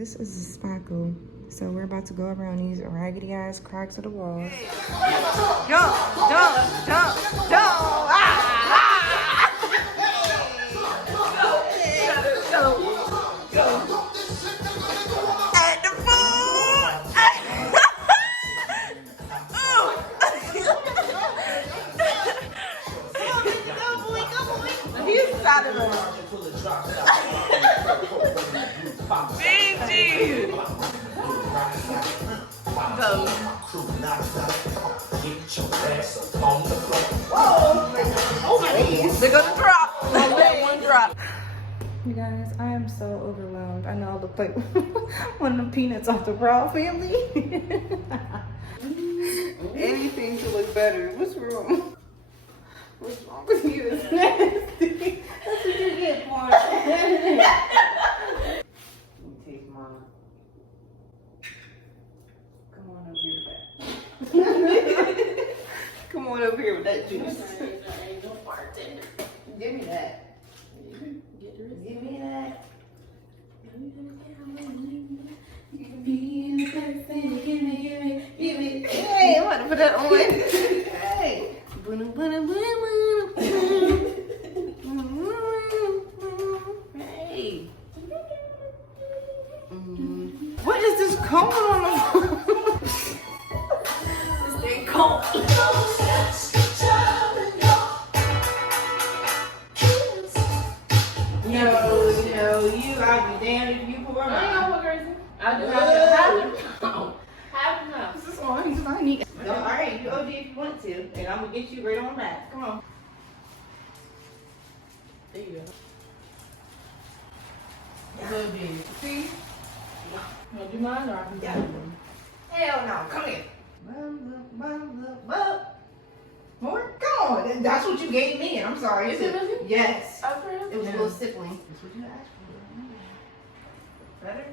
This is a spackle. So we're about to go around these raggedy ass cracks of the wall. Jump, jump, jump, jump! At the food! He's out of there. BG! Go. Whoa! They're gonna drop. One drop. You guys, I am so overwhelmed. I know I look like one of the peanuts off the Proud Family. Anything to look better. What's wrong? What's wrong with you? It's nasty. That's what you get for. Taste mine. Come on over here with that. Come on over here with that juice. Give me that. Give me that. Give me. Hey, I want to put that on. Hey. Hey. What is this cone on the floor? This thing cold. No, I'd be damned if you pour them out. I ain't gonna crazy. I do have enough. This is all I need. No, all right, you OG if you want to, and I'm gonna get you right on back. Come on. There you go. OG. See? You wanna do mine or I can do mine? Hell no, come here. More? Come on. That's what you gave me, and I'm sorry. Is it really? Yes. It was a little sickling. That's what you asked for. Better?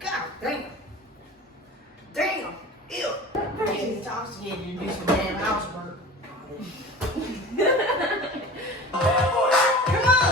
God damn. Damn. Ew. I'm getting intoxicated and do some damn housework. Come on.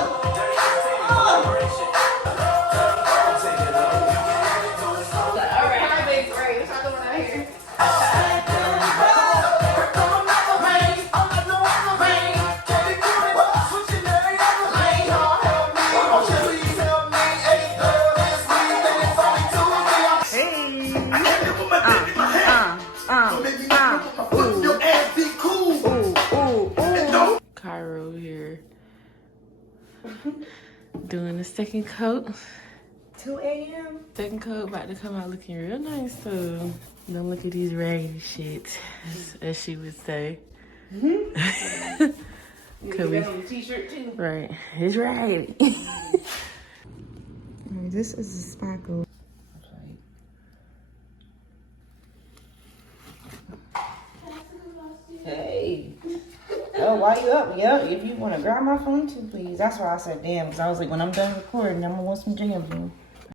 Caira here doing the second coat. 2 a.m. Second coat about to come out looking real nice. So don't look at these raggedy shits, as she would say. You get that on the t-shirt too. Right, it's raggedy. This is a spackle. Hey. Oh, why you up? Yeah, if you want to grab my phone too, please. That's why I said damn, because I was like, when I'm done recording, I'm going to want some jams in.